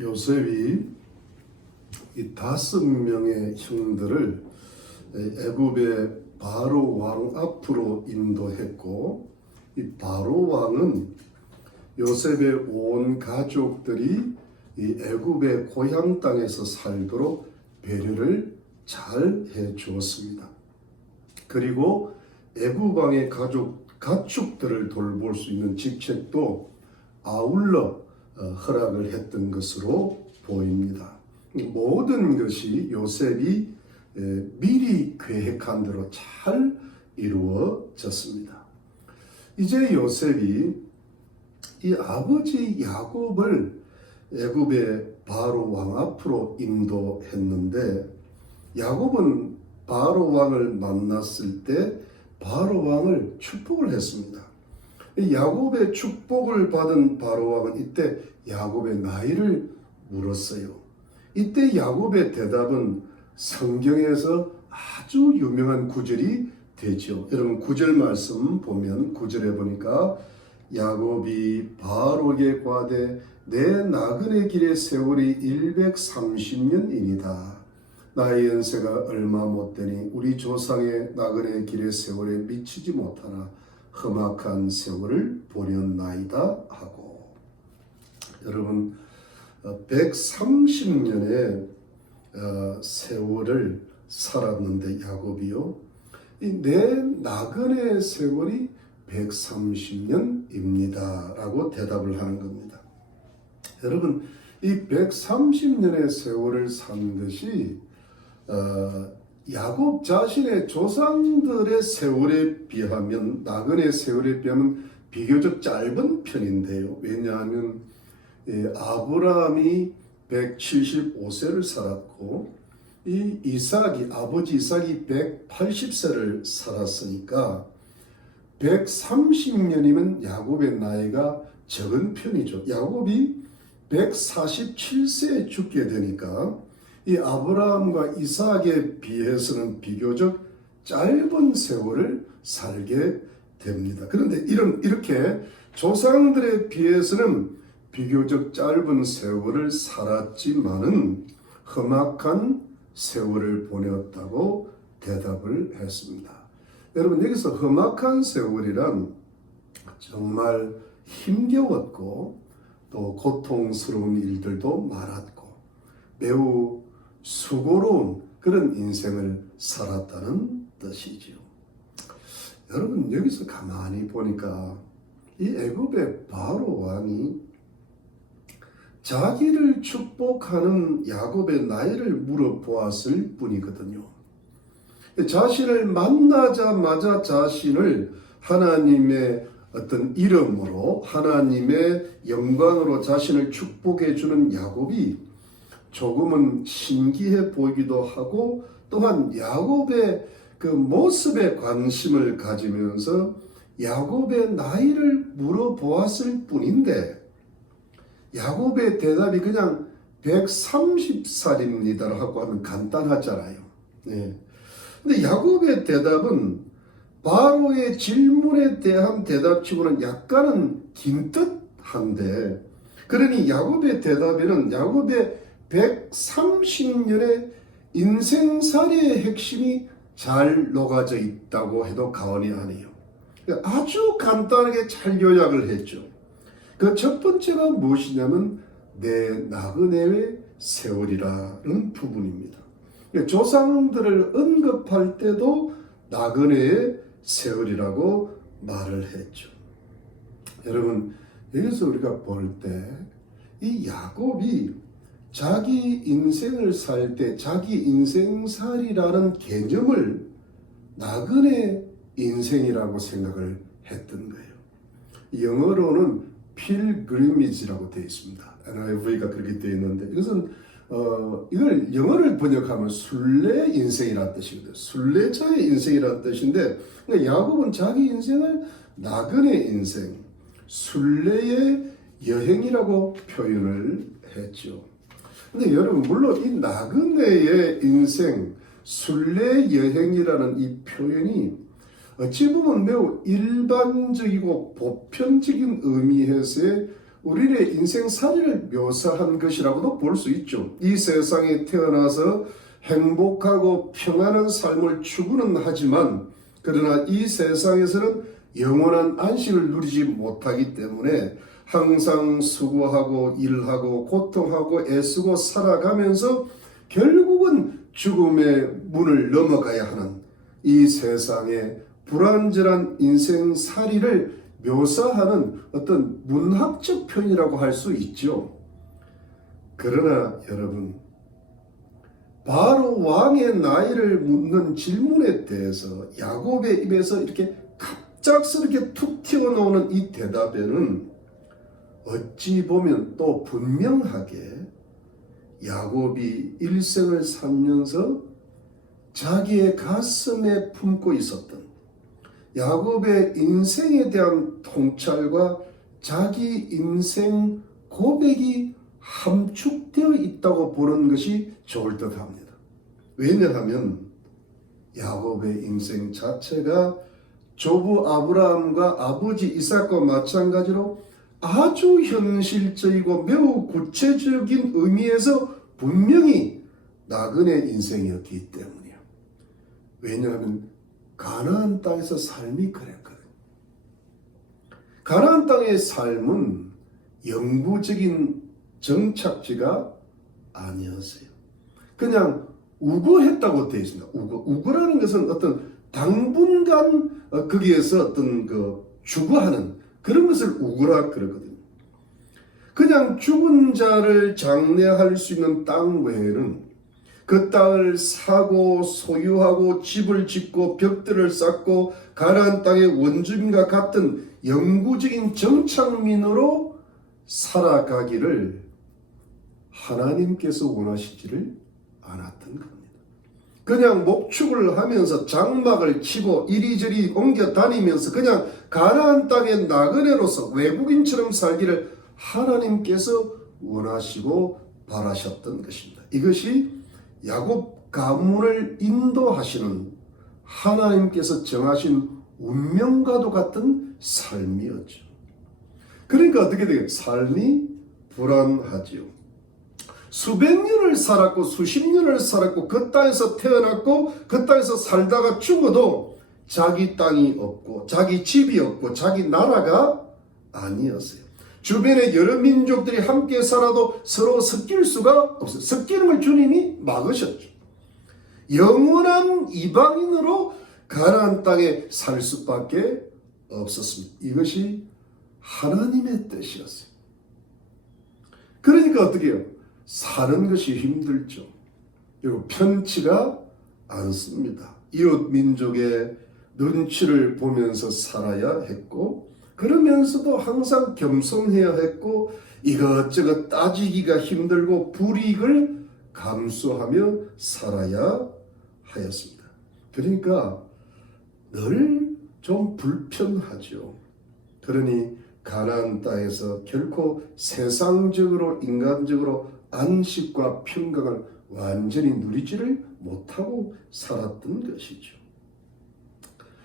요셉이 이 5명의 형들을 애굽의 바로 왕 앞으로 인도했고, 이 바로 왕은 요셉의 온 가족들이 이 애굽의 고향 땅에서 살도록 배려를 잘 해주었습니다. 그리고 애굽 왕의 가축들을 돌볼 수 있는 직책도 아울러 허락을 했던 것으로 보입니다. 모든 것이 요셉이 미리 계획한 대로 잘 이루어졌습니다. 이제 요셉이 이 아버지 야곱을 애굽의 바로 왕 앞으로 인도했는데, 야곱은 바로 왕을 만났을 때 바로 왕을 축복을 했습니다. 야곱의 축복을 받은 바로 왕은 이때 야곱의 나이를 물었어요. 이때 야곱의 대답은 성경에서 아주 유명한 구절이 되죠. 여러분 9절 말씀 보면, 9절에 보니까 야곱이 바로에게 과대 내 나그네 길의 세월이 130년이니이다. 나의 연세가 얼마 못되니 우리 조상의 나그네 길의 세월에 미치지 못하나 험악한 세월을 보냈나이다 하고, 여러분 130년의 세월을 살았는데 야곱이요, 이 내 나그네 세월이 130년입니다 라고 대답을 하는 겁니다. 여러분 이 130년의 세월을 산 것이 야곱 자신의 조상들의 세월에 비하면, 나그네 세월에 비하면 비교적 짧은 편인데요. 왜냐하면 아브라함이 175세를 살았고, 이 이삭이, 아버지 이삭이 180세를 살았으니까 130년이면 야곱의 나이가 적은 편이죠. 야곱이 147세에 죽게 되니까 이 아브라함과 이삭에 비해서는 비교적 짧은 세월을 살게 됩니다. 그런데 이렇게 조상들에 비해서는 비교적 짧은 세월을 살았지만은 험악한 세월을 보냈다고 대답을 했습니다. 여러분 여기서 험악한 세월이란 정말 힘겨웠고 또 고통스러운 일들도 많았고 매우 수고로운 그런 인생을 살았다는 뜻이지요. 여러분 여기서 가만히 보니까 이 애굽의 바로 왕이 자기를 축복하는 야곱의 나이를 물어보았을 뿐이거든요. 자신을 만나자마자 자신을 하나님의 어떤 이름으로, 하나님의 영광으로 자신을 축복해 주는 야곱이 조금은 신기해 보이기도 하고, 또한 야곱의 그 모습에 관심을 가지면서 야곱의 나이를 물어보았을 뿐인데, 야곱의 대답이 그냥 130살입니다 하고 하면 간단하잖아요. 네. 근데 야곱의 대답은 바로의 질문에 대한 대답치고는 약간은 긴 듯한데, 그러니 야곱의 대답에는 야곱의 130년의 인생살이의 핵심이 잘 녹아져 있다고 해도 과언이 아니에요. 아주 간단하게 잘 요약을 했죠. 그 첫 번째가 무엇이냐면 내 나그네의 세월이라는 부분입니다. 조상들을 언급할 때도 나그네의 세월이라고 말을 했죠. 여러분 여기서 우리가 볼 때 이 야곱이 자기 인생을 살 때 자기 인생살이라는 개념을 나그네 인생이라고 생각을 했던 거예요. 영어로는 pilgrimage라고 되어 있습니다. NIV가 그렇게 되어 있는데, 이것은 이걸 영어를 번역하면 순례 인생이라는 뜻이거든요. 순례자의 인생이라는 뜻인데, 그러니까 야곱은 자기 인생을 나그네 인생, 순례의 여행이라고 표현을 했죠. 근데 여러분 물론 이 나그네의 인생, 순례 여행이라는 이 표현이 어찌 보면 매우 일반적이고 보편적인 의미에서의 우리의 인생살이를 묘사한 것이라고도 볼 수 있죠. 이 세상에 태어나서 행복하고 평안한 삶을 추구는 하지만 그러나 이 세상에서는 영원한 안식을 누리지 못하기 때문에 항상 수고하고 일하고 고통하고 애쓰고 살아가면서 결국은 죽음의 문을 넘어가야 하는 이 세상의 불완전한 인생살이를 묘사하는 어떤 문학적 표현이라고 할 수 있죠. 그러나 여러분, 바로 왕의 나이를 묻는 질문에 대해서 야곱의 입에서 이렇게 갑작스럽게 툭 튀어나오는 이 대답에는 어찌 보면 또 분명하게 야곱이 일생을 살면서 자기의 가슴에 품고 있었던 야곱의 인생에 대한 통찰과 자기 인생 고백이 함축되어 있다고 보는 것이 좋을 듯 합니다. 왜냐하면 야곱의 인생 자체가 조부 아브라함과 아버지 이삭과 마찬가지로 아주 현실적이고 매우 구체적인 의미에서 분명히 나그네 인생이었기 때문이에요. 왜냐하면 가나안 땅에서 삶이 그랬거든요. 가나안 땅의 삶은 영구적인 정착지가 아니었어요. 그냥 우거했다고 되어 있습니다. 우거라는 것은 어떤 당분간 거기에서 어떤 주거하는 그런 것을 우거라 그러거든요. 그냥 죽은 자를 장례할 수 있는 땅 외에는 그 땅을 사고 소유하고 집을 짓고 벽들을 쌓고 가나안 땅의 원주민과 같은 영구적인 정착민으로 살아가기를 하나님께서 원하시지를 않았던 겁니다. 그냥 목축을 하면서 장막을 치고 이리저리 옮겨 다니면서 그냥 가나안 땅의 나그네로서 외국인처럼 살기를 하나님께서 원하시고 바라셨던 것입니다. 이것이 야곱 가문을 인도하시는 하나님께서 정하신 운명과도 같은 삶이었죠. 그러니까 어떻게 돼요? 삶이 불안하지요. 수백 년을 살았고 수십 년을 살았고 그 땅에서 태어났고 그 땅에서 살다가 죽어도 자기 땅이 없고 자기 집이 없고 자기 나라가 아니었어요. 주변에 여러 민족들이 함께 살아도 서로 섞일 수가 없어요. 섞이는 걸 주님이 막으셨죠. 영원한 이방인으로 가나안 땅에 살 수밖에 없었습니다. 이것이 하나님의 뜻이었어요. 그러니까 어떻게 해요? 사는 것이 힘들죠. 그리고 편치가 않습니다. 이웃 민족의 눈치를 보면서 살아야 했고 그러면서도 항상 겸손해야 했고 이것저것 따지기가 힘들고 불이익을 감수하며 살아야 하였습니다. 그러니까 늘 좀 불편하죠. 그러니 가나안 땅에서 결코 세상적으로 인간적으로 안식과 평강을 완전히 누리지를 못하고 살았던 것이죠.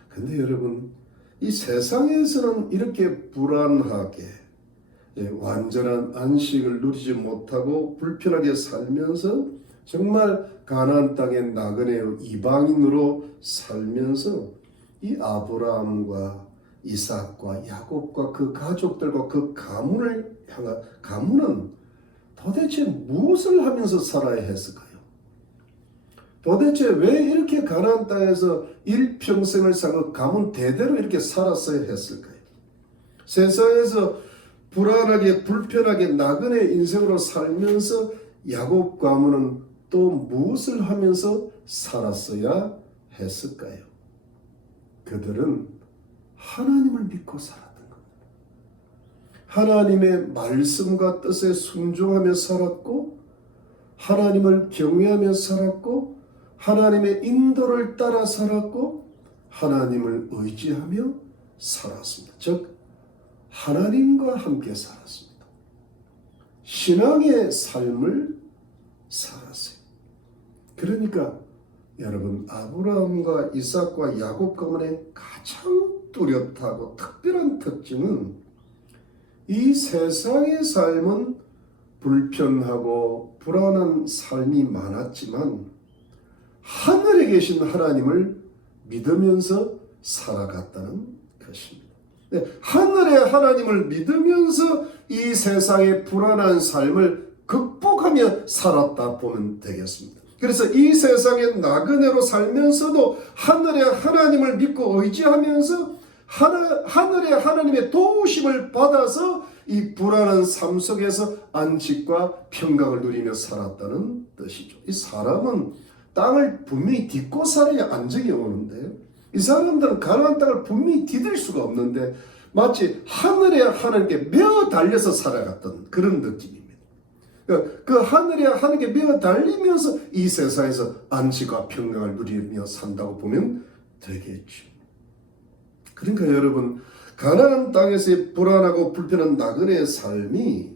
근데 여러분, 이 세상에서는 이렇게 불안하게 완전한 안식을 누리지 못하고 불편하게 살면서 정말 가나안 땅의 나그네요 이방인으로 살면서 이 아브라함과 이삭과 야곱과 그 가족들과 그 가문은 도대체 무엇을 하면서 살아야 했을까요? 도대체 왜 이렇게 가나안 땅에서 일평생을 살고 가문 대대로 이렇게 살았어야 했을까요? 세상에서 불안하게 불편하게 나그네 인생으로 살면서 야곱 가문은 또 무엇을 하면서 살았어야 했을까요? 그들은 하나님을 믿고 살았던 겁니다. 하나님의 말씀과 뜻에 순종하며 살았고 하나님을 경외하며 살았고 하나님의 인도를 따라 살았고 하나님을 의지하며 살았습니다. 즉 하나님과 함께 살았습니다. 신앙의 삶을 살았어요. 그러니까 여러분 아브라함과 이삭과 야곱 가문의 가장 뚜렷하고 특별한 특징은 이 세상의 삶은 불편하고 불안한 삶이 많았지만 하늘에 계신 하나님을 믿으면서 살아갔다는 것입니다. 네, 하늘의 하나님을 믿으면서 이 세상의 불안한 삶을 극복하며 살았다 보면 되겠습니다. 그래서 이 세상의 나그네로 살면서도 하늘의 하나님을 믿고 의지하면서 하늘의 하나님의 도우심을 받아서 이 불안한 삶 속에서 안식과 평강을 누리며 살았다는 뜻이죠. 이 사람은 땅을 분명히 딛고 살아야 안정이 오는데 이 사람들은 가나안 땅을 분명히 디딜 수가 없는데 마치 하늘의 하나님께 메어 달려서 살아갔던 그런 느낌입니다. 그 하늘의 하나님께 메어 달리면서 이 세상에서 안식과 평강을 누리며 산다고 보면 되겠죠. 그러니까 여러분, 가나안 땅에서의 불안하고 불편한 나그네의 삶이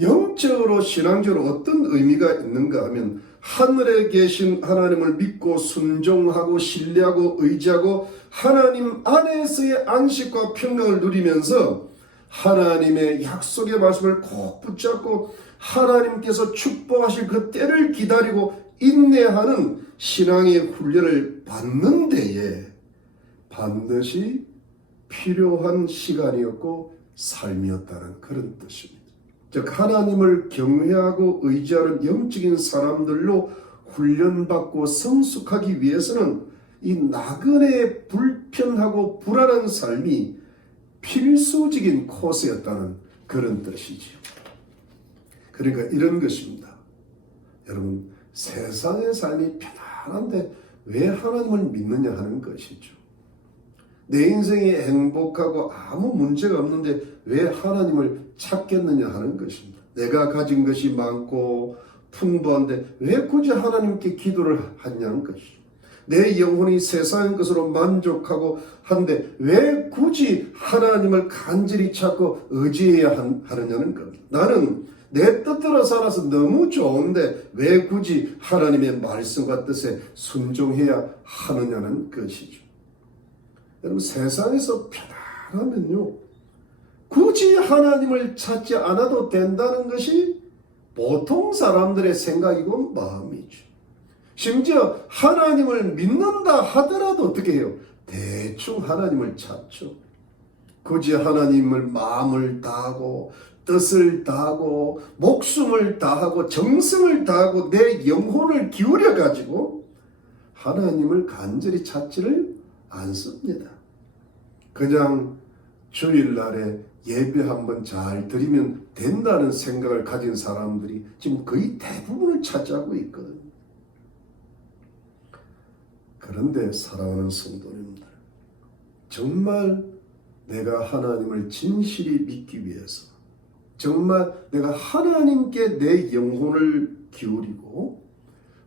영적으로 신앙적으로 어떤 의미가 있는가 하면 하늘에 계신 하나님을 믿고 순종하고 신뢰하고 의지하고 하나님 안에서의 안식과 평강을 누리면서 하나님의 약속의 말씀을 꼭 붙잡고 하나님께서 축복하실 그 때를 기다리고 인내하는 신앙의 훈련을 받는 데에 반드시 필요한 시간이었고 삶이었다는 그런 뜻입니다. 즉 하나님을 경외하고 의지하는 영적인 사람들로 훈련받고 성숙하기 위해서는 이 나그네의 불편하고 불안한 삶이 필수적인 코스였다는 그런 뜻이지요. 그러니까 이런 것입니다. 여러분, 세상의 삶이 편안한데 왜 하나님을 믿느냐 하는 것이죠. 내 인생이 행복하고 아무 문제가 없는데 왜 하나님을 찾겠느냐 하는 것입니다. 내가 가진 것이 많고 풍부한데 왜 굳이 하나님께 기도를 하냐는 것이죠. 내 영혼이 세상의 것으로 만족하고 한데 왜 굳이 하나님을 간절히 찾고 의지해야 하느냐는 겁니다. 나는 내 뜻대로 살아서 너무 좋은데 왜 굳이 하나님의 말씀과 뜻에 순종해야 하느냐는 것이죠. 여러분, 세상에서 편안하면요 굳이 하나님을 찾지 않아도 된다는 것이 보통 사람들의 생각이고 마음이죠. 심지어 하나님을 믿는다 하더라도 어떻게 해요? 대충 하나님을 찾죠. 굳이 하나님을 마음을 다하고 뜻을 다하고 목숨을 다하고 정성을 다하고 내 영혼을 기울여 가지고 하나님을 간절히 찾지를 않습니다. 그냥 주일날에 예배 한번 잘 드리면 된다는 생각을 가진 사람들이 지금 거의 대부분을 차지하고 있거든요. 그런데 사랑하는 성도님들, 정말 내가 하나님을 진실히 믿기 위해서 정말 내가 하나님께 내 영혼을 기울이고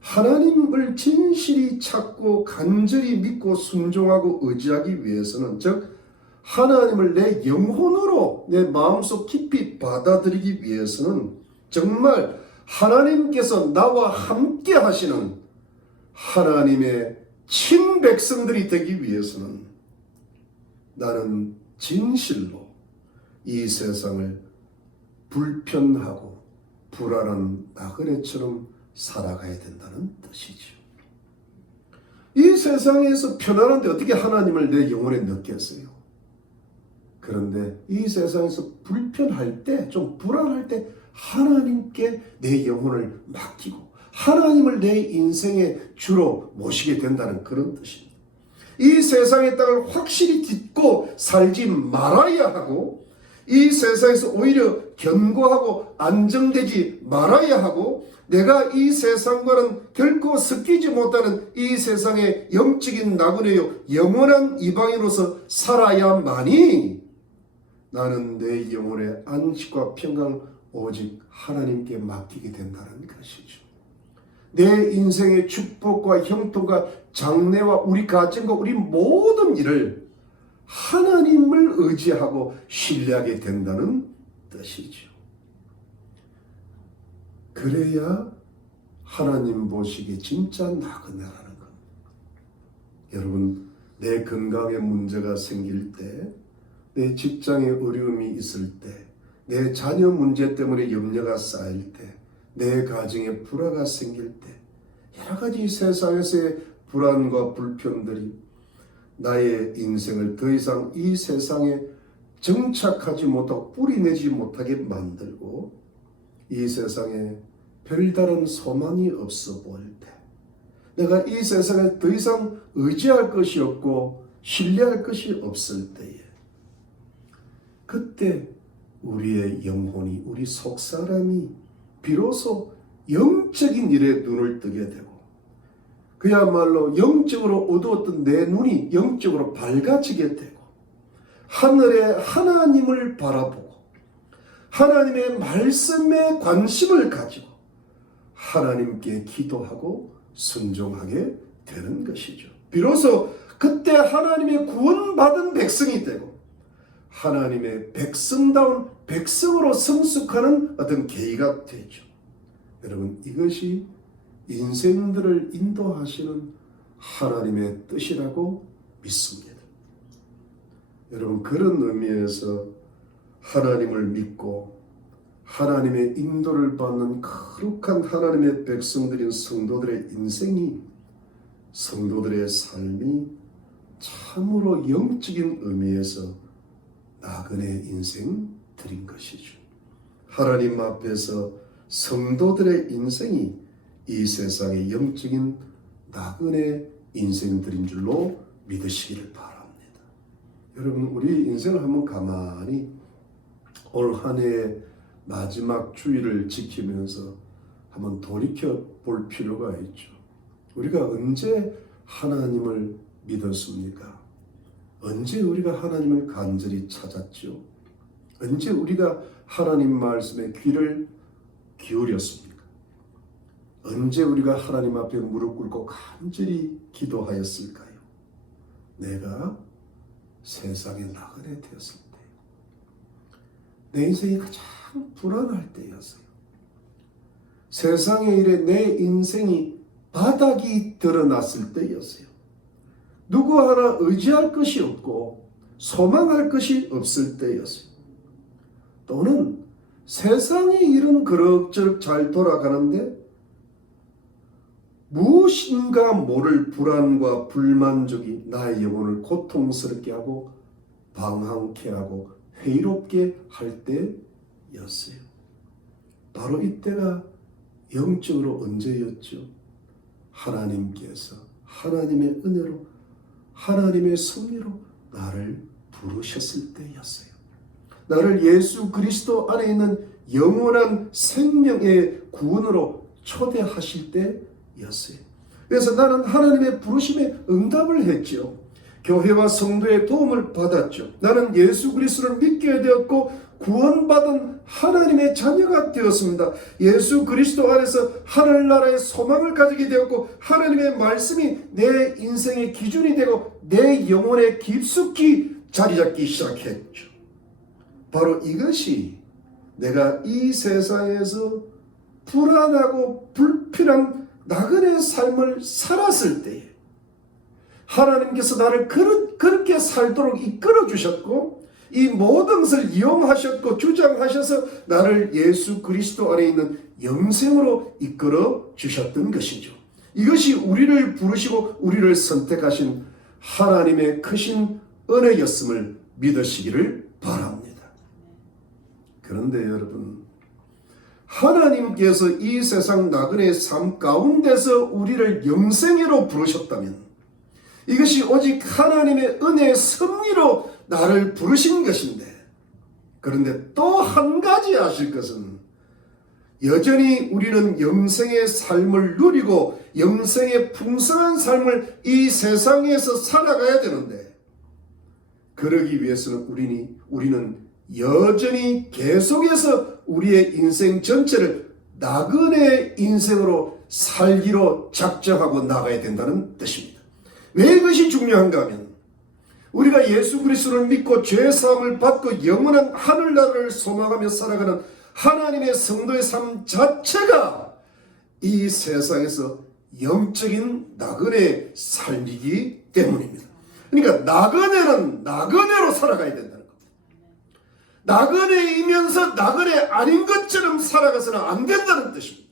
하나님을 진실히 찾고 간절히 믿고 순종하고 의지하기 위해서는 즉 하나님을 내 영혼으로 내 마음속 깊이 받아들이기 위해서는 정말 하나님께서 나와 함께 하시는 하나님의 친백성들이 되기 위해서는 나는 진실로 이 세상을 불편하고 불안한 나그네처럼 살아가야 된다는 뜻이죠. 이 세상에서 편안한데 어떻게 하나님을 내 영혼에 넣겠어요? 그런데 이 세상에서 불편할 때, 좀 불안할 때 하나님께 내 영혼을 맡기고 하나님을 내 인생의 주로 모시게 된다는 그런 뜻입니다. 이 세상의 땅을 확실히 딛고 살지 말아야 하고 이 세상에서 오히려 견고하고 안정되지 말아야 하고 내가 이 세상과는 결코 섞이지 못하는 이 세상의 영적인 나그네요 영원한 이방인으로서 살아야만이 나는 내 영혼의 안식과 평강을 오직 하나님께 맡기게 된다는 것이죠. 내 인생의 축복과 형통과 장래와 우리 가정과 우리 모든 일을 하나님을 의지하고 신뢰하게 된다는 뜻이죠. 그래야 하나님 보시기에 진짜 나그네라는 겁니다. 여러분, 내 건강에 문제가 생길 때 내 직장에 어려움이 있을 때, 내 자녀 문제 때문에 염려가 쌓일 때, 내 가정에 불화가 생길 때, 여러 가지 세상에서의 불안과 불편들이 나의 인생을 더 이상 이 세상에 정착하지 못하고 뿌리내지 못하게 만들고 이 세상에 별다른 소망이 없어 보일 때, 내가 이 세상에 더 이상 의지할 것이 없고 신뢰할 것이 없을 때에, 그때 우리의 영혼이, 우리 속사람이 비로소 영적인 일에 눈을 뜨게 되고, 그야말로 영적으로 어두웠던 내 눈이 영적으로 밝아지게 되고, 하늘의 하나님을 바라보고 하나님의 말씀에 관심을 가지고 하나님께 기도하고 순종하게 되는 것이죠. 비로소 그때 하나님의 구원받은 백성이 되고 하나님의 백성다운 백성으로 성숙하는 어떤 계기가 되죠. 여러분, 이것이 인생들을 인도하시는 하나님의 뜻이라고 믿습니다. 여러분, 그런 의미에서 하나님을 믿고 하나님의 인도를 받는 거룩한 하나님의 백성들인 성도들의 인생이, 성도들의 삶이 참으로 영적인 의미에서 나그네 인생들인 것이죠. 하나님 앞에서 성도들의 인생이 이 세상의 영적인 나그네 인생들인 줄로 믿으시기를 바랍니다. 여러분, 우리 인생을 한번 가만히 올 한 해의 마지막 주일을 지키면서 한번 돌이켜 볼 필요가 있죠. 우리가 언제 하나님을 믿었습니까? 언제 우리가 하나님을 간절히 찾았죠? 언제 우리가 하나님 말씀에 귀를 기울였습니까? 언제 우리가 하나님 앞에 무릎 꿇고 간절히 기도하였을까요? 내가 세상에 나그네 되었을 때, 내 인생이 가장 불안할 때였어요. 세상의 일에 내 인생이 바닥이 드러났을 때였어요. 누구 하나 의지할 것이 없고 소망할 것이 없을 때였어요. 또는 세상의 일은 그럭저럭 잘 돌아가는데 무엇인가 모를 불안과 불만족이 나의 영혼을 고통스럽게 하고 방황케 하고 회의롭게 할 때였어요. 바로 이때가 영적으로 언제였죠? 하나님께서 하나님의 은혜로 하나님의 섭리로 나를 부르셨을 때였어요. 나를 예수 그리스도 안에 있는 영원한 생명의 구원으로 초대하실 때였어요. 그래서 나는 하나님의 부르심에 응답을 했죠. 교회와 성도의 도움을 받았죠. 나는 예수 그리스도를 믿게 되었고 구원받은 하나님의 자녀가 되었습니다. 예수 그리스도 안에서 하늘나라의 소망을 가지게 되었고 하나님의 말씀이 내 인생의 기준이 되고 내 영혼에 깊숙이 자리 잡기 시작했죠. 바로 이것이 내가 이 세상에서 불안하고 불필요한 나그네 삶을 살았을 때에 하나님께서 나를 그렇게 살도록 이끌어 주셨고 이 모든 것을 이용하셨고 주장하셔서 나를 예수 그리스도 안에 있는 영생으로 이끌어 주셨던 것이죠. 이것이 우리를 부르시고 우리를 선택하신 하나님의 크신 은혜였음을 믿으시기를 바랍니다. 그런데 여러분, 하나님께서 이 세상 나그네의 삶 가운데서 우리를 영생으로 부르셨다면 이것이 오직 하나님의 은혜의 섭리로 나를 부르신 것인데, 그런데 또 한 가지 아실 것은 여전히 우리는 영생의 삶을 누리고 영생의 풍성한 삶을 이 세상에서 살아가야 되는데, 그러기 위해서는 우리는 여전히 계속해서 우리의 인생 전체를 나그네 인생으로 살기로 작정하고 나가야 된다는 뜻입니다. 왜 이것이 중요한가 하면 우리가 예수 그리스도를 믿고 죄 사함을 받고 영원한 하늘나라를 소망하며 살아가는 하나님의 성도의 삶 자체가 이 세상에서 영적인 나그네 삶이기 때문입니다. 그러니까 나그네는 나그네로 살아가야 된다는 겁니다. 나그네이면서 나그네 아닌 것처럼 살아가서는 안 된다는 뜻입니다.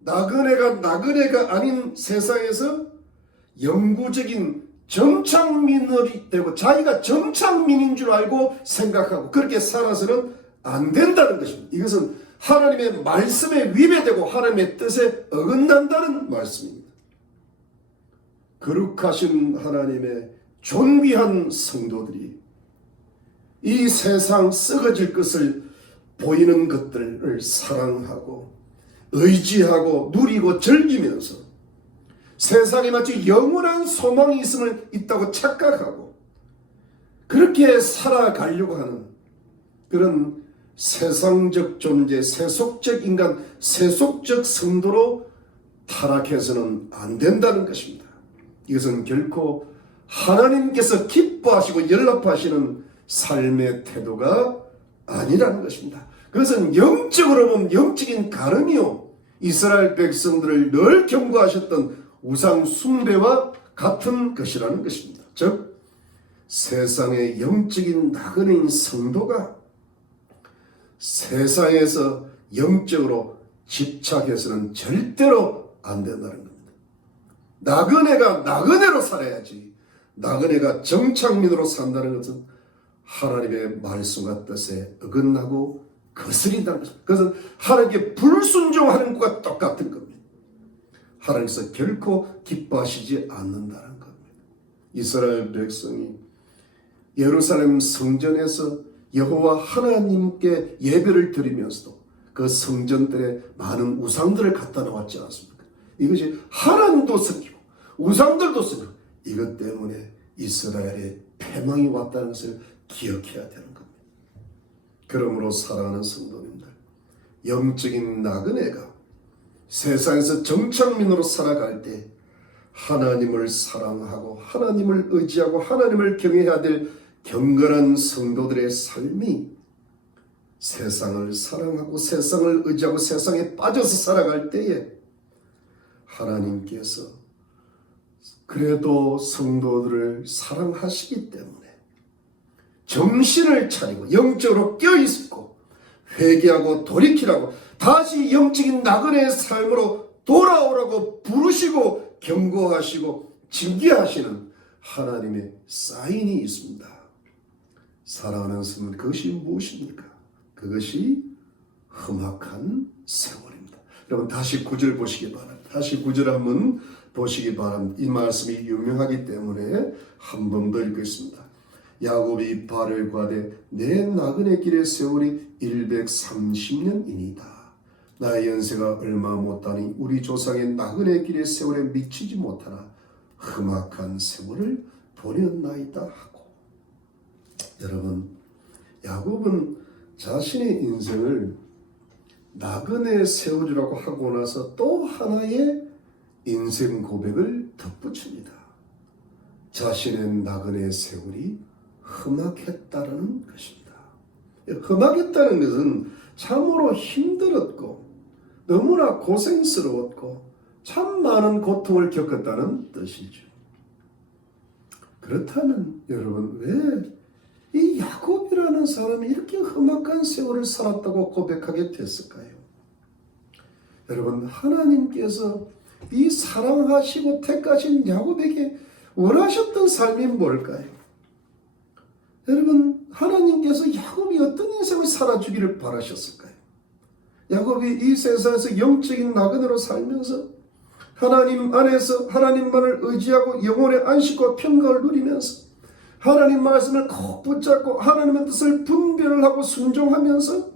나그네가 아닌 세상에서 영구적인 정착민이 되고 자기가 정착민인 줄 알고 생각하고 그렇게 살아서는 안 된다는 것입니다. 이것은 하나님의 말씀에 위배되고 하나님의 뜻에 어긋난다는 말씀입니다. 거룩하신 하나님의 존귀한 성도들이 이 세상 썩어질 것을 보이는 것들을 사랑하고 의지하고 누리고 즐기면서 세상에 마치 영원한 소망이 있다고 착각하고 그렇게 살아가려고 하는 그런 세상적 존재, 세속적 인간, 세속적 성도로 타락해서는 안 된다는 것입니다. 이것은 결코 하나님께서 기뻐하시고 연락하시는 삶의 태도가 아니라는 것입니다. 그것은 영적으로 보면 영적인 가름이요. 이스라엘 백성들을 늘 경고하셨던 우상 숭배와 같은 것이라는 것입니다. 즉 세상의 영적인 나그네인 성도가 세상에서 영적으로 집착해서는 절대로 안 된다는 겁니다. 나그네가 나그네로 살아야지 나그네가 정착민으로 산다는 것은 하나님의 말씀과 뜻에 어긋나고 거스린다는 것입니다. 그것은 하나님께 불순종하는 것과 똑같은 겁니다. 하나님께서 결코 기뻐하시지 않는다는 겁니다. 이스라엘 백성이 예루살렘 성전에서 여호와 하나님께 예배를 드리면서도 그 성전들에 많은 우상들을 갖다 놓았지 않습니까? 이것이 하나님도 섬기고 우상들도 섬기고 이것 때문에 이스라엘에 패망이 왔다는 것을 기억해야 되는 겁니다. 그러므로 사랑하는 성도님들, 영적인 나그네가 세상에서 정착민으로 살아갈 때 하나님을 사랑하고 하나님을 의지하고 하나님을 경외해야 될 경건한 성도들의 삶이 세상을 사랑하고 세상을 의지하고 세상에 빠져서 살아갈 때에 하나님께서 그래도 성도들을 사랑하시기 때문에 정신을 차리고 영적으로 껴있고 회개하고 돌이키라고 다시 영적인 나그네의 삶으로 돌아오라고 부르시고 경고하시고 징계하시는 하나님의 사인이 있습니다. 사랑하는 성도, 그것이 무엇입니까? 그것이 험악한 세월입니다. 여러분 다시 9절 보시기 바랍니다. 다시 9절 한번 보시기 바랍니다. 이 말씀이 유명하기 때문에 한 번 더 읽겠습니다. 야곱이 발을 과되 내 나그네 길의 세월이 130년이니이다. 나의 연세가 얼마 못하니 우리 조상의 나그네 길의 세월에 미치지 못하나 험악한 세월을 보냈나이다 하고. 여러분, 야곱은 자신의 인생을 나그네 세월이라고 하고 나서 또 하나의 인생 고백을 덧붙입니다. 자신의 나그네 세월이 험악했다는 것입니다. 험악했다는 것은 참으로 힘들었고 너무나 고생스러웠고 참 많은 고통을 겪었다는 뜻이죠. 그렇다면 여러분 왜 이 야곱이라는 사람이 이렇게 험악한 세월을 살았다고 고백하게 됐을까요? 여러분 하나님께서 이 사랑하시고 택하신 야곱에게 원하셨던 삶이 뭘까요? 여러분 하나님께서 야곱이 어떤 인생을 살아주기를 바라셨을까요? 야곱이 이 세상에서 영적인 나그네로 살면서 하나님 안에서 하나님만을 의지하고 영혼의 안식과 평강을 누리면서 하나님 말씀을 꼭 붙잡고 하나님의 뜻을 분별을 하고 순종하면서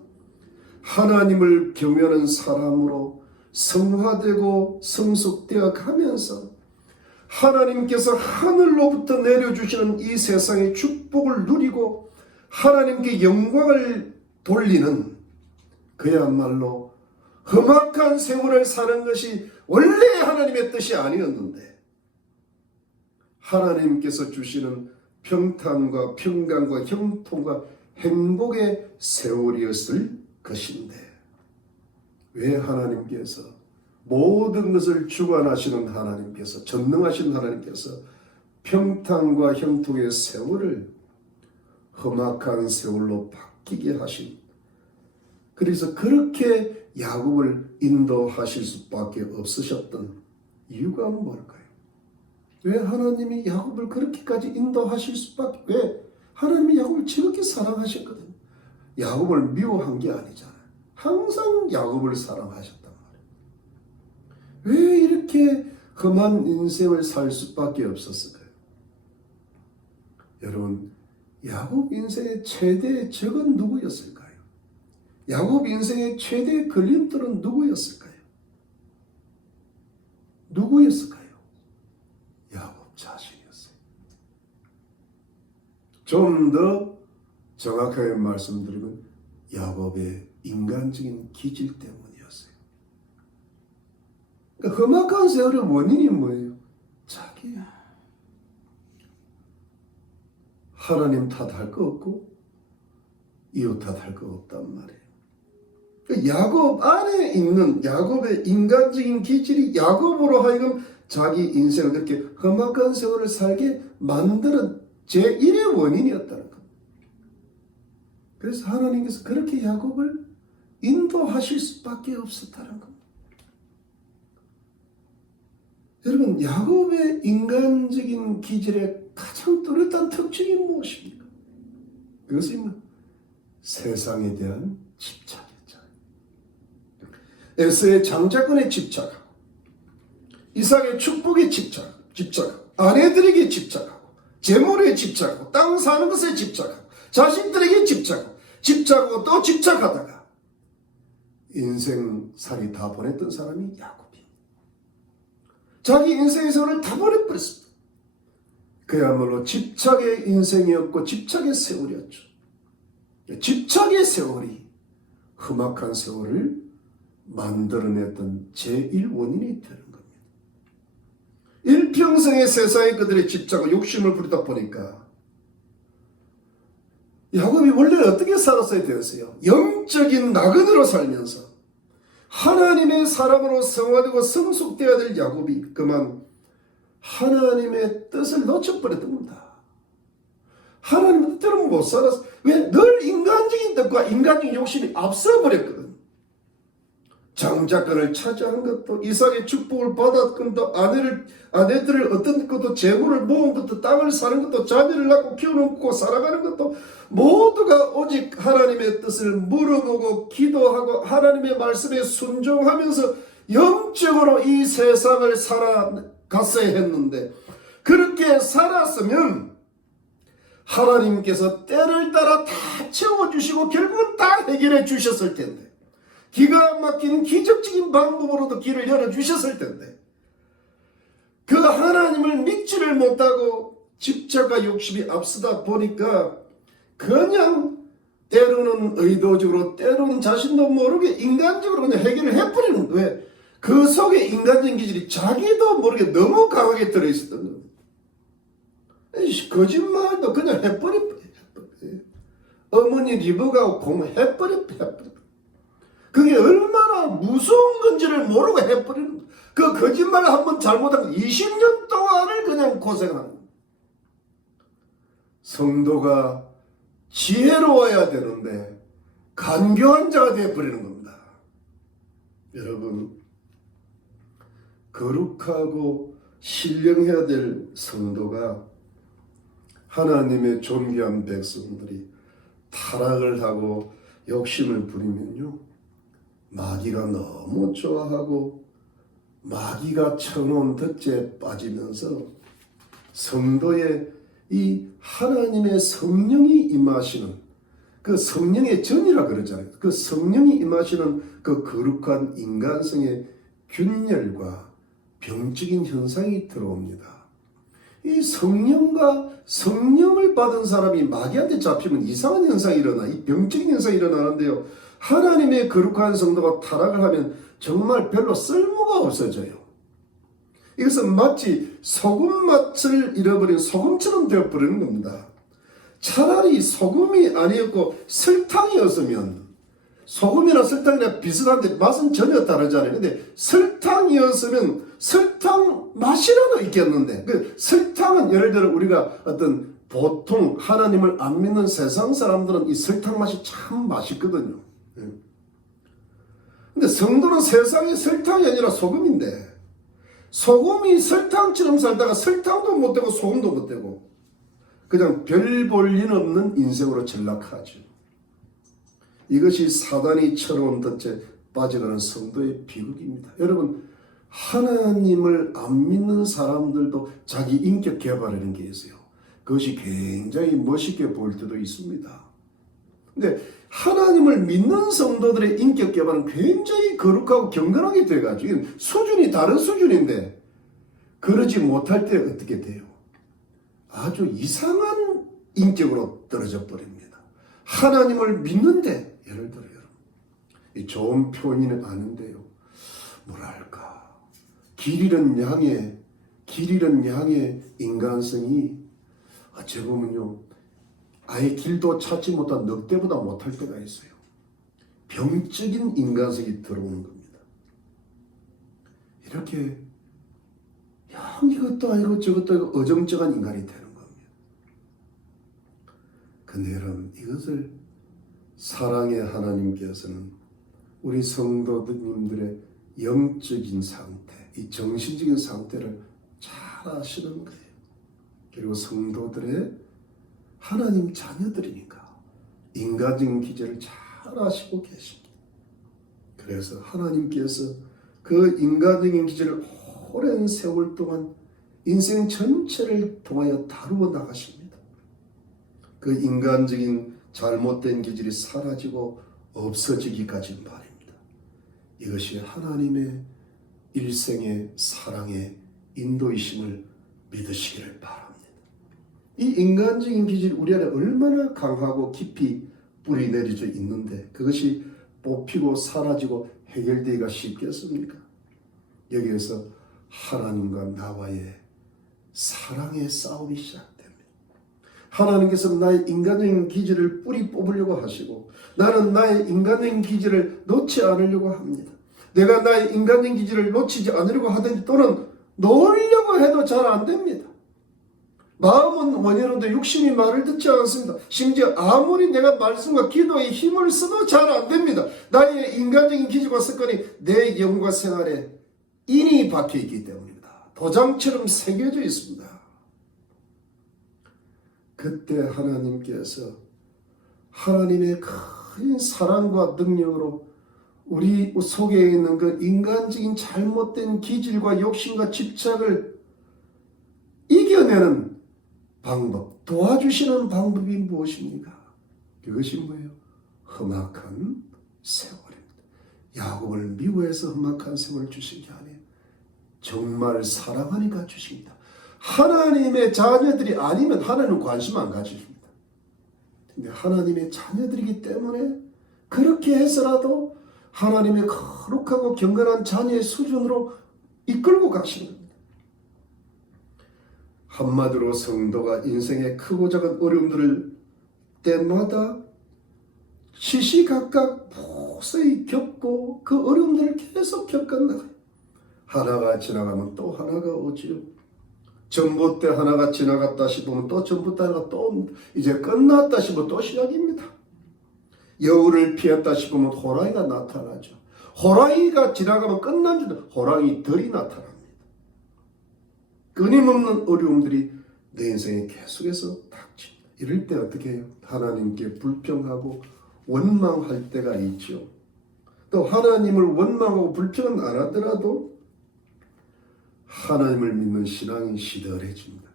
하나님을 경외하는 사람으로 성화되고 성숙되어 가면서 하나님께서 하늘로부터 내려주시는 이 세상의 축복을 누리고 하나님께 영광을 돌리는 그야말로 험악한 세월을 사는 것이 원래 하나님의 뜻이 아니었는데 하나님께서 주시는 평탄과 평강과 형통과 행복의 세월이었을 것인데 왜 하나님께서 모든 것을 주관하시는 하나님께서 전능하신 하나님께서 평탄과 형통의 세월을 험악한 세월로 바뀌게 하신, 그래서 그렇게 야곱을 인도하실 수밖에 없으셨던 이유가 뭘까요? 왜 하나님이 야곱을 그렇게까지 인도하실 수밖에, 왜 하나님이 야곱을 지극히 사랑하셨거든요. 야곱을 미워한 게 아니잖아요. 항상 야곱을 사랑하셨단 말이에요. 왜 이렇게 험한 인생을 살 수밖에 없었을까요? 여러분, 야곱 인생의 최대의 적은 누구였을까요? 야곱 인생의 최대의 걸림돌은 누구였을까요? 누구였을까요? 야곱 자신이었어요. 좀 더 정확하게 말씀드리면 야곱의 인간적인 기질 때문이었어요. 그러니까 험악한 세월의 원인이 뭐예요? 자기 하나님 탓할 거 없고 이웃 탓할 거 없단 말이에요. 그러니까 야곱 안에 있는 야곱의 인간적인 기질이 야곱으로 하여금 자기 인생을 그렇게 험악한 세월을 살게 만드는 제1의 원인이었다는 겁니다. 그래서 하나님께서 그렇게 야곱을 인도하실 수밖에 없었다는 겁니다. 여러분, 야곱의 인간적인 기질의 가장 뚜렷한 특징이 무엇입니까? 그것은 세상에 대한 집착이었죠. 에서의 장자권에 집착하고, 이삭의 축복에 집착하고, 아내들에게 집착하고, 재물에 집착하고, 땅 사는 것에 집착하고, 자식들에게 집착하고 또 집착하다가 인생살이 다 보냈던 사람이 야곱입니다. 자기 인생의 세월을 다 보내버렸습니다. 그야말로 집착의 인생이었고 집착의 세월이었죠. 집착의 세월이 험악한 세월을 만들어냈던 제1원인이 되는 겁니다. 일평생의 세상에 그들의 집착과 욕심을 부리다 보니까 야곱이 원래 어떻게 살았어야 되었어요? 영적인 나그네로 살면서 하나님의 사람으로 성화되고 성숙되어야 될 야곱이 그만 하나님의 뜻을 놓쳐버렸던 겁니다. 하나님의 뜻대로 못 살았어. 왜? 늘 인간적인 뜻과 인간적인 욕심이 앞서버렸거든. 장자권을 차지하는 것도, 이삭의 축복을 받았건 또 아내들을 어떤 것도, 재물을 모은 것도, 땅을 사는 것도, 자녀를 낳고 키워놓고 살아가는 것도 모두가 오직 하나님의 뜻을 물어보고 기도하고 하나님의 말씀에 순종하면서 영적으로 이 세상을 살아갔어야 했는데, 그렇게 살았으면 하나님께서 때를 따라 다 채워주시고 결국은 다 해결해 주셨을 텐데, 기가 막히는 기적적인 방법으로도 길을 열어주셨을 텐데, 그 하나님을 믿지를 못하고 집착과 욕심이 앞서다 보니까 그냥 때로는 의도적으로, 때로는 자신도 모르게 인간적으로 그냥 해결을 해버리는 거예요. 왜? 그 속에 인간적인 기질이 자기도 모르게 너무 강하게 들어있었던 겁니다. 거짓말도 그냥 해버려. 어머니 리브가 공해버려. 그게 얼마나 무서운 건지를 모르고 해버리는 거예요. 그 거짓말을 한번 잘못하면 20년 동안을 그냥 고생하는 거예요. 성도가 지혜로워야 되는데 간교한 자가 되어버리는 겁니다. 여러분, 거룩하고 신령해야 될 성도가, 하나님의 존귀한 백성들이 타락을 하고 욕심을 부리면요, 마귀가 너무 좋아하고 마귀가 쳐놓은 덫에 빠지면서 성도의 이 하나님의 성령이 임하시는 그 성령의 전이라 그러잖아요. 그 성령이 임하시는 그 거룩한 인간성의 균열과 병적인 현상이 들어옵니다. 이 성령을 받은 사람이 마귀한테 잡히면 이상한 현상이 일어나, 이 병적인 현상이 일어나는데요, 하나님의 거룩한 성도가 타락을 하면 정말 별로 쓸모가 없어져요. 이것은 마치 소금 맛을 잃어버린 소금처럼 되어버리는 겁니다. 차라리 소금이 아니었고 설탕이었으면 소금이나 설탕이나 비슷한데 맛은 전혀 다르잖아요. 근데 설탕이었으면 설탕 맛이라도 있겠는데, 그 설탕은 예를 들어 우리가 어떤 보통 하나님을 안 믿는 세상 사람들은 이 설탕 맛이 참 맛있거든요. 근데 성도는 세상의 설탕이 아니라 소금인데, 소금이 설탕처럼 살다가 설탕도 못 되고 소금도 못 되고 그냥 별 볼 일 없는 인생으로 전락하죠. 이것이 사단이 쳐놓은 덫에 빠져가는 성도의 비극입니다. 여러분, 하나님을 안 믿는 사람들도 자기 인격 개발하는 게 있어요. 그것이 굉장히 멋있게 보일 때도 있습니다. 근데 하나님을 믿는 성도들의 인격 개발은 굉장히 거룩하고 경건하게 돼가지고 수준이 다른 수준인데 그러지 못할 때 어떻게 돼요? 아주 이상한 인격으로 떨어져 버립니다. 하나님을 믿는데, 예를 들어 여러분, 이 좋은 표현은 아는데요, 뭐랄까, 길 잃은 양의 인간성이 어찌 보면요, 아예 길도 찾지 못한 늑대보다 못할 때가 있어요. 병적인 인간성이 들어오는 겁니다. 이렇게 이것도 아니고 저것도 아니고 어정쩡한 인간이 되는 겁니다. 근데 여러분, 이것을 사랑의 하나님께서는 우리 성도님들의 영적인 상태, 이 정신적인 상태를 잘 아시는 거예요. 그리고 성도들의 하나님 자녀들이니까 인간적인 기제를 잘 아시고 계십니다. 그래서 하나님께서 그 인간적인 기제를 오랜 세월 동안 인생 전체를 통하여 다루어 나가십니다. 그 인간적인 잘못된 기질이 사라지고 없어지기까지 말입니다. 이것이 하나님의 일생의 사랑의 인도이심을 믿으시기를 바랍니다. 이 인간적인 기질이 우리 안에 얼마나 강하고 깊이 뿌리 내려져 있는데 그것이 뽑히고 사라지고 해결되기가 쉽겠습니까? 여기에서 하나님과 나와의 사랑의 싸움이 시작됩니다. 하나님께서 나의 인간적인 기질을 뿌리 뽑으려고 하시고 나는 나의 인간적인 기질을 놓지 않으려고 합니다. 내가 나의 인간적인 기질을 놓치지 않으려고 하든지 또는 놓으려고 해도 잘 안 됩니다. 마음은 원해는데 육신이 말을 듣지 않습니다. 심지어 아무리 내가 말씀과 기도에 힘을 써도 잘 안 됩니다. 나의 인간적인 기질과 습관이 내 영과 생활에 인이 박혀 있기 때문입니다. 도장처럼 새겨져 있습니다. 그때 하나님께서 하나님의 큰 사랑과 능력으로 우리 속에 있는 그 인간적인 잘못된 기질과 욕심과 집착을 이겨내는 방법, 도와주시는 방법이 무엇입니까? 그것이 뭐예요? 험악한 세월입니다. 야곱을 미워해서 험악한 세월을 주신 게 아니에요. 정말 사랑하니까 주십니다. 하나님의 자녀들이 아니면 하나님은 관심 안 가지십니다. 근데 하나님의 자녀들이기 때문에 그렇게 해서라도 하나님의 거룩하고 경건한 자녀의 수준으로 이끌고 가시는 겁니다. 한마디로 성도가 인생의 크고 작은 어려움들을 때마다 시시각각 무수히 겪고 그 어려움들을 계속 겪어나가요. 하나가 지나가면 또 하나가 오지요. 전봇대 하나가 지나갔다 싶으면 또 전봇대 하나가 또 이제 끝났다 싶으면 또 시작입니다. 여우를 피했다 싶으면 호랑이가 나타나죠. 호랑이가 지나가면 끝난 줄 호랑이들이 나타납니다. 끊임없는 어려움들이 내 인생에 계속해서 닥칩니다. 이럴 때 어떻게 해요? 하나님께 불평하고 원망할 때가 있죠. 또 하나님을 원망하고 불평은 안 하더라도 하나님을 믿는 신앙이 시들해집니다.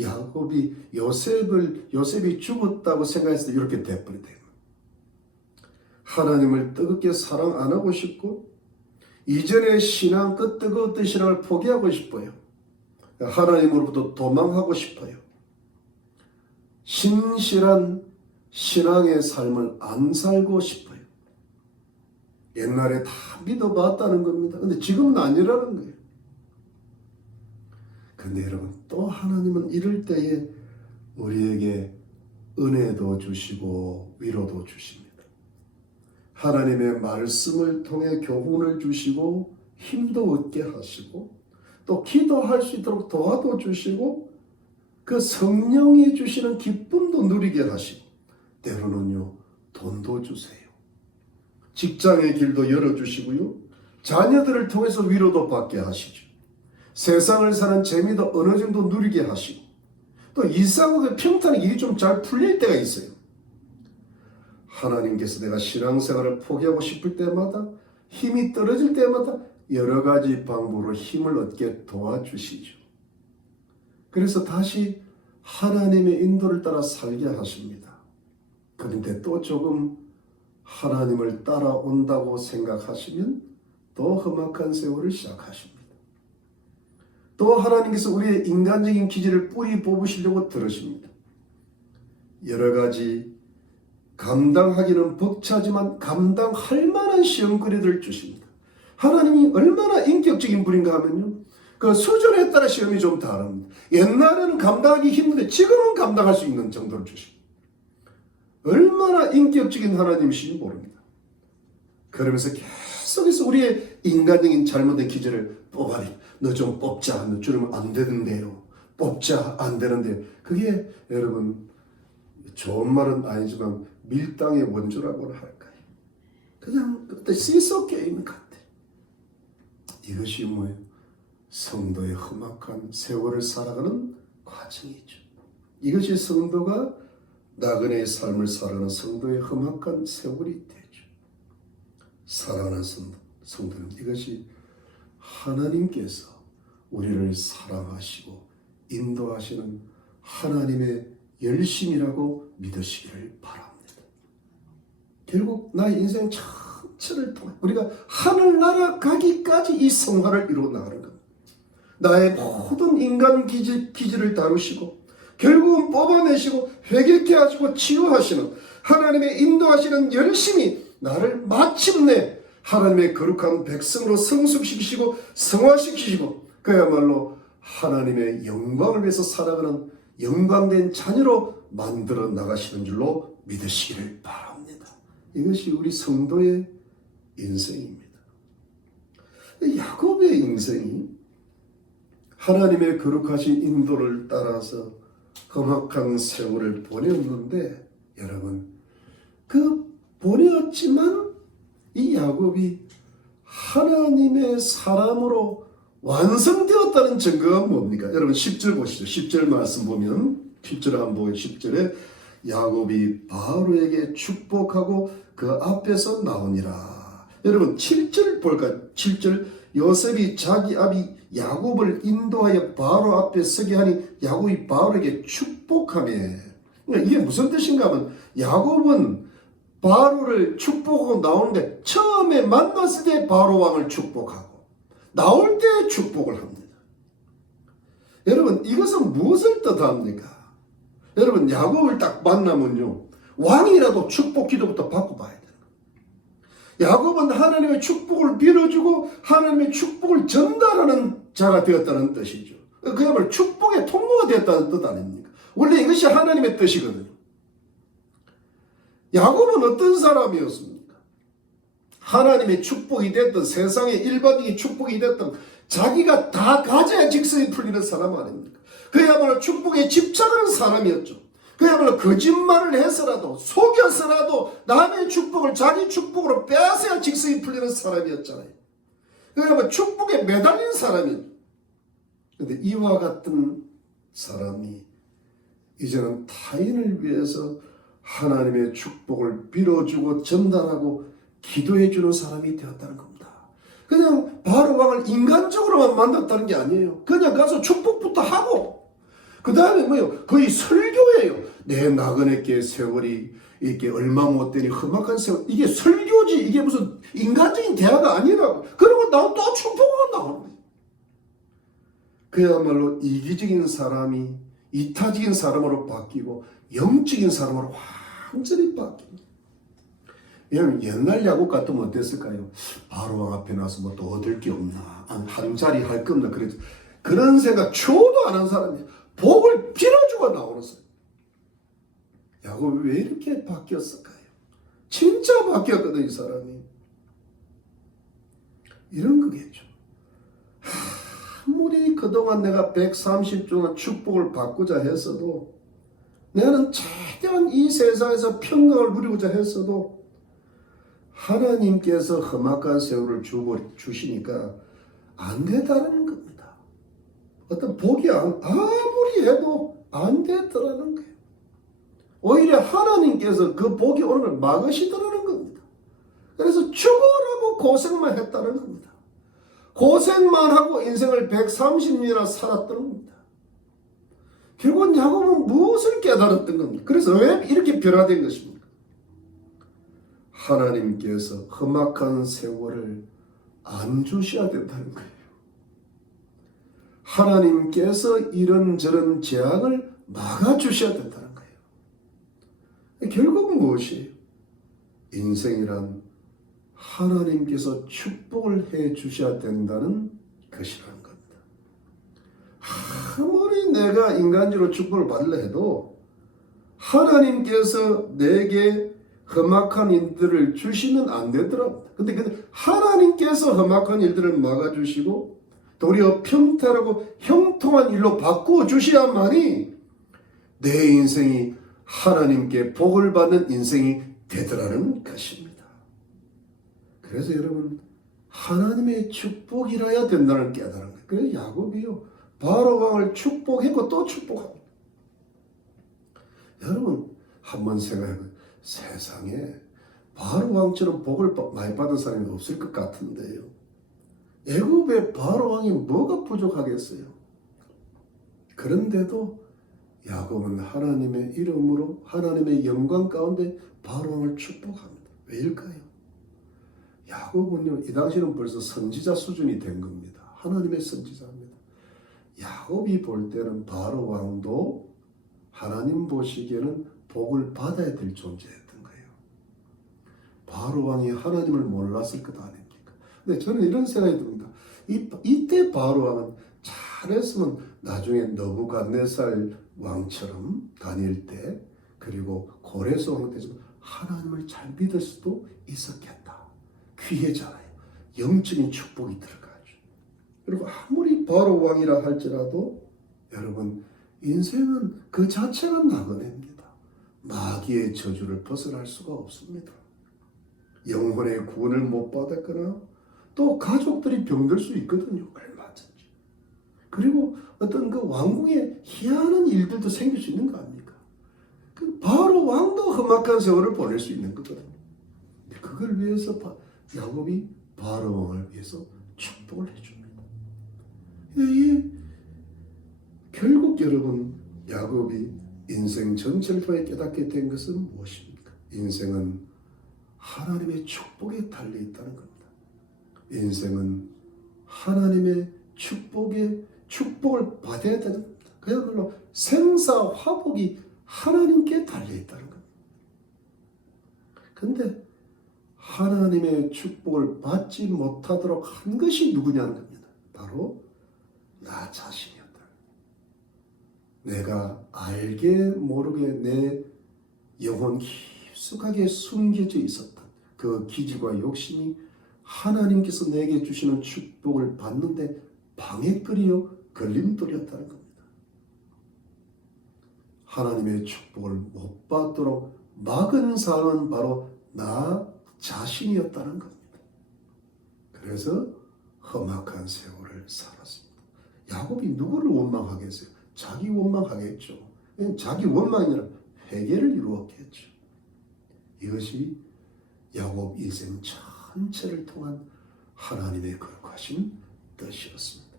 야곱이 요셉이 죽었다고 생각했을 때 이렇게 돼버리대요. 하나님을 뜨겁게 사랑 안 하고 싶고 이전의 신앙, 그 뜨거웠던 신앙을 포기하고 싶어요. 하나님으로부터 도망하고 싶어요. 신실한 신앙의 삶을 안 살고 싶어요. 옛날에 다 믿어봤다는 겁니다. 근데 지금은 아니라는 거예요. 근데 여러분, 또 하나님은 이럴 때에 우리에게 은혜도 주시고 위로도 주십니다. 하나님의 말씀을 통해 교훈을 주시고 힘도 얻게 하시고 또 기도할 수 있도록 도와도 주시고 그 성령이 주시는 기쁨도 누리게 하시고 때로는요 돈도 주세요. 직장의 길도 열어주시고요. 자녀들을 통해서 위로도 받게 하시죠. 세상을 사는 재미도 어느 정도 누리게 하시고 또 이상하게 평탄히 일이 좀 잘 풀릴 때가 있어요. 하나님께서 내가 신앙생활을 포기하고 싶을 때마다 힘이 떨어질 때마다 여러 가지 방법으로 힘을 얻게 도와주시죠. 그래서 다시 하나님의 인도를 따라 살게 하십니다. 그런데 또 조금 하나님을 따라온다고 생각하시면 더 험악한 세월을 시작하십니다. 또 하나님께서 우리의 인간적인 기질을 뿌리 뽑으시려고 들으십니다. 여러 가지 감당하기는 벅차지만 감당할 만한 시험거리를 주십니다. 하나님이 얼마나 인격적인 분인가 하면요. 그 수준에 따라 시험이 좀 다릅니다. 옛날에는 감당하기 힘든데 지금은 감당할 수 있는 정도를 주십니다. 얼마나 인격적인 하나님이신지 모릅니다. 그러면서 계속해서 우리의 인간적인 잘못된 기질을 뽑아내. 너 좀 뽑자. 너 줄이면 안 되는데요. 뽑자. 안 되는데. 그게 여러분 좋은 말은 아니지만 밀당의 원조라고 할까요? 그냥 그때 시소 게임 같아. 이것이 뭐예요? 성도의 험악한 세월을 살아가는 과정이죠. 이것이 성도가 나그네의 삶을 살아가는 성도의 험악한 세월이 되죠. 사랑하는 성도는 이것이 하나님께서 우리를 사랑하시고 인도하시는 하나님의 열심이라고 믿으시기를 바랍니다. 결국 나의 인생 전체를 통해 우리가 하늘나라 가기까지 이 성화를 이루어 나가는 겁니다. 나의 모든 인간 기질을 다루시고 결국은 뽑아내시고 회개케 하시고 치유하시는 하나님의 인도하시는 열심이 나를 마침내 하나님의 거룩한 백성으로 성숙시키시고 성화시키시고 그야말로 하나님의 영광을 위해서 살아가는 영광된 자녀로 만들어 나가시는 줄로 믿으시기를 바랍니다. 이것이 우리 성도의 인생입니다. 야곱의 인생이 하나님의 거룩하신 인도를 따라서 험악한 세월을 보냈는데 여러분 그 보냈지만 이 야곱이 하나님의 사람으로 완성되었다는 증거가 뭡니까? 여러분 10절 보시죠. 10절 말씀 보면 10절 한번 보요 10절에 야곱이 바로에게 축복하고 그 앞에서 나오니라. 여러분 7절 볼까요? 7절 요셉이 자기 아비 야곱을 인도하여 바로 앞에 서게 하니 야곱이 바로에게 축복하며 그러니까 이게 무슨 뜻인가 하면 야곱은 바로를 축복하고 나오는데 처음에 만났을 때 바로 왕을 축복하고 나올 때 축복을 합니다. 여러분 이것은 무엇을 뜻합니까? 여러분 야곱을 딱 만나면요 왕이라도 축복 기도부터 받고 봐야 돼요. 야곱은 하나님의 축복을 빌어주고 하나님의 축복을 전달하는 자가 되었다는 뜻이죠. 그야말로 축복의 통로가 되었다는 뜻 아닙니까? 원래 이것이 하나님의 뜻이거든요. 야곱은 어떤 사람이었습니까? 하나님의 축복이 됐든 세상의 일반적인 축복이 됐든 자기가 다 가져야 직성이 풀리는 사람 아닙니까? 그야말로 축복에 집착하는 사람이었죠. 그야말로 거짓말을 해서라도 속여서라도 남의 축복을 자기 축복으로 빼앗아야 직성이 풀리는 사람이었잖아요. 그야말로 축복에 매달린 사람이에요. 그런데 이와 같은 사람이 이제는 타인을 위해서 하나님의 축복을 빌어주고 전달하고 기도해주는 사람이 되었다는 겁니다. 그냥 바로 왕을 인간적으로만 만났다는 게 아니에요. 그냥 가서 축복부터 하고 그 다음에 뭐요? 거의 설교예요. 내 나그네께 세월이 이렇게 얼마 못 되니 험악한 세월. 이게 설교지. 이게 무슨 인간적인 대화가 아니라고. 그리고 또 축복하고 나오는 거예요. 그야말로 이기적인 사람이 이타적인 사람으로 바뀌고 영적인 사람으로 완전히 바뀝니다. 왜냐하면 옛날 야곱 같으면 어땠을까요? 바로 왕 앞에 나서 뭐 또 얻을 게 없나? 한 자리 할 게 없나? 그런 생각 초도 안 한 사람이에요. 복을 빌어주고 나오는 사람. 야곱이 왜 이렇게 바뀌었을까요? 진짜 바뀌었거든 이 사람이. 이런 거겠죠. 아무리 그동안 내가 130조나 축복을 받고자 했어도, 나는 최대한 이 세상에서 평강을 누리고자 했어도 하나님께서 험악한 세월을 주시니까 안 되다는 겁니다. 어떤 복이 아무리 해도 안 되더라는 거예요. 오히려 하나님께서 그 복이 오는 걸 막으시더라는 겁니다. 그래서 죽으라고 고생만 했다는 겁니다. 고생만 하고 인생을 130년이나 살았던 겁니다. 결국은 야곱은 무엇을 깨달았던 겁니까? 그래서 왜 이렇게 변화된 것입니까? 하나님께서 험악한 세월을 안 주셔야 된다는 거예요. 하나님께서 이런저런 재앙을 막아주셔야 된다는 거예요. 결국은 무엇이에요? 인생이란 하나님께서 축복을 해 주셔야 된다는 것이라는 겁니다. 아무리 내가 인간적으로 축복을 받으려 해도 하나님께서 내게 험악한 일들을 주시면 안 되더라고요. 근데 하나님께서 험악한 일들을 막아주시고 도리어 평탄하고 형통한 일로 바꾸어 주셔야만이 내 인생이 하나님께 복을 받는 인생이 되더라는 것입니다. 그래서 여러분, 하나님의 축복이라야 된다는 깨달은 거예요. 그래서 야곱이요, 바로 왕을 축복했고 또 축복합니다. 여러분 한번 생각해보세요. 세상에 바로 왕처럼 복을 많이 받은 사람이 없을 것 같은데요. 애굽의 바로 왕이 뭐가 부족하겠어요? 그런데도 야곱은 하나님의 이름으로 하나님의 영광 가운데 바로 왕을 축복합니다. 왜일까요? 야곱은요, 이 당시는 벌써 선지자 수준이 된 겁니다. 하나님의 선지자입니다. 야곱이 볼 때는 바로 왕도 하나님 보시기에는 복을 받아야 될 존재였던 거예요. 바로 왕이 하나님을 몰랐을 것 아닙니까? 근데 저는 이런 생각이 듭니다. 이때 바로 왕은 잘했으면 나중에 느부갓네살 왕처럼 다닐 때, 그리고 고레스 왕 때처럼 하나님을 잘 믿을 수도 있었겠다. 귀해잖아요. 영적인 축복이 들어가죠. 그리고 아무리 바로 왕이라 할지라도 여러분, 인생은 그 자체가 나그네입니다. 마귀의 저주를 벗어날 수가 없습니다. 영혼의 구원을 못 받았거나 또 가족들이 병들 수 있거든요. 얼마든지. 그리고 어떤 그 왕궁에 희한한 일들도 생길 수 있는 거 아닙니까? 그 바로 왕도 험악한 세월을 보낼 수 있는 거거든요. 그걸 위해서 야곱이 바로 왕을 위해서 축복을 해줍니다. 결국 여러분, 야곱이 인생 전체를 통해 깨닫게 된 것은 무엇입니까? 인생은 하나님의 축복에 달려 있다는 겁니다. 인생은 하나님의 축복을 받아야 되는 겁니다. 그야말로 생사화복이 하나님께 달려 있다는 겁니다. 그런데 하나님의 축복을 받지 못하도록 한 것이 누구냐는 겁니다. 바로 나 자신이었다. 내가 알게 모르게 내 영혼 깊숙하게 숨겨져 있었던 그 기질과 욕심이 하나님께서 내게 주시는 축복을 받는데 방해거리요 걸림돌이었다는 겁니다. 하나님의 축복을 못 받도록 막은 사람은 바로 나 자신이었다는 겁니다. 그래서 험악한 세월을 살았습니다. 야곱이 누구를 원망하겠어요? 자기 원망하겠죠. 자기 원망이 아니라 회개를 이루었겠죠. 이것이 야곱 인생 전체를 통한 하나님의 거룩하신 뜻이었습니다.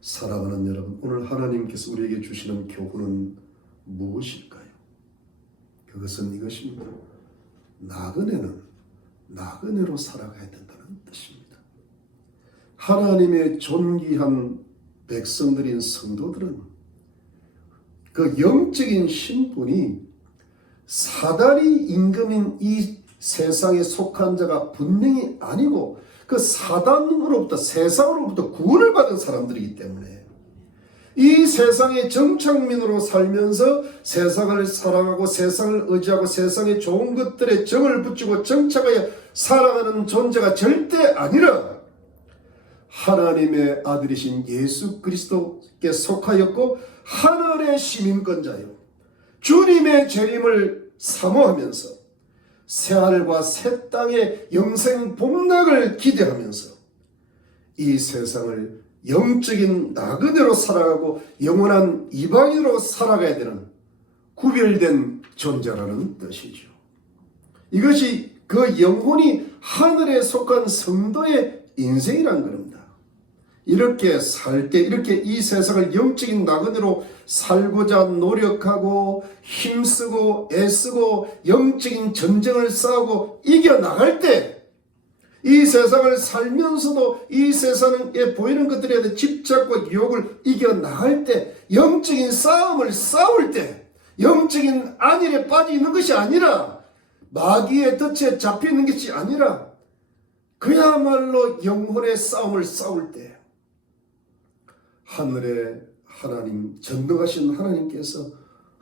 사랑하는 여러분, 오늘 하나님께서 우리에게 주시는 교훈은 무엇일까요? 그것은 이것입니다. 나그네는 나그네로 살아가야 된다는 뜻입니다. 하나님의 존귀한 백성들인 성도들은 그 영적인 신분이 사다리 임금인 이 세상에 속한 자가 분명히 아니고 그 사단으로부터, 세상으로부터 구원을 받은 사람들이기 때문에 이 세상의 정착민으로 살면서 세상을 사랑하고 세상을 의지하고 세상의 좋은 것들에 정을 붙이고 정착하여 살아가는 존재가 절대 아니라 하나님의 아들이신 예수 그리스도께 속하였고 하늘의 시민권자요 주님의 재림을 사모하면서 새하늘과 새 땅의 영생 복락을 기대하면서 이 세상을 영적인 나그네로 살아가고 영원한 이방인으로 살아가야 되는 구별된 존재라는 뜻이죠. 이것이 그 영혼이 하늘에 속한 성도의 인생이란 겁니다. 이렇게 살 때, 이렇게 이 세상을 영적인 나그네로 살고자 노력하고 힘쓰고 애쓰고 영적인 전쟁을 싸우고 이겨나갈 때, 이 세상을 살면서도 이 세상에 보이는 것들에 대한 집착과 유혹을 이겨나갈 때, 영적인 싸움을 싸울 때, 영적인 안일에 빠져 있는 것이 아니라 마귀의 덫에 잡혀 있는 것이 아니라 그야말로 영혼의 싸움을 싸울 때 하늘의 하나님, 전능하신 하나님께서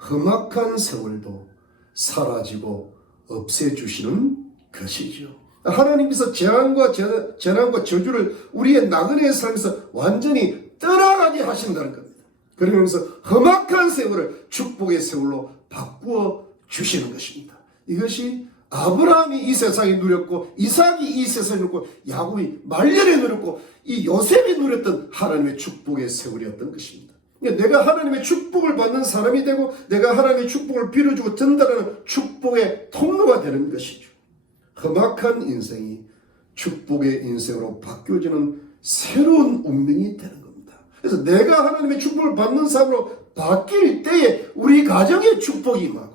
험악한 세월도 사라지고 없애주시는 것이죠. 하나님께서 재앙과 재난과 저주를 우리의 나그네의 삶에서 완전히 떠나가게 하신다는 겁니다. 그러면서 험악한 세월을 축복의 세월로 바꾸어 주시는 것입니다. 이것이 아브라함이 이 세상에 누렸고 이삭이 이 세상에 누렸고 야곱이 말년에 누렸고 이 요셉이 누렸던 하나님의 축복의 세월이었던 것입니다. 내가 하나님의 축복을 받는 사람이 되고 내가 하나님의 축복을 빌어주고 전달하는 축복의 통로가 되는 것이죠. 험악한 인생이 축복의 인생으로 바뀌어지는 새로운 운명이 되는 겁니다. 그래서 내가 하나님의 축복을 받는 사람으로 바뀔 때에 우리 가정에 축복이 임하고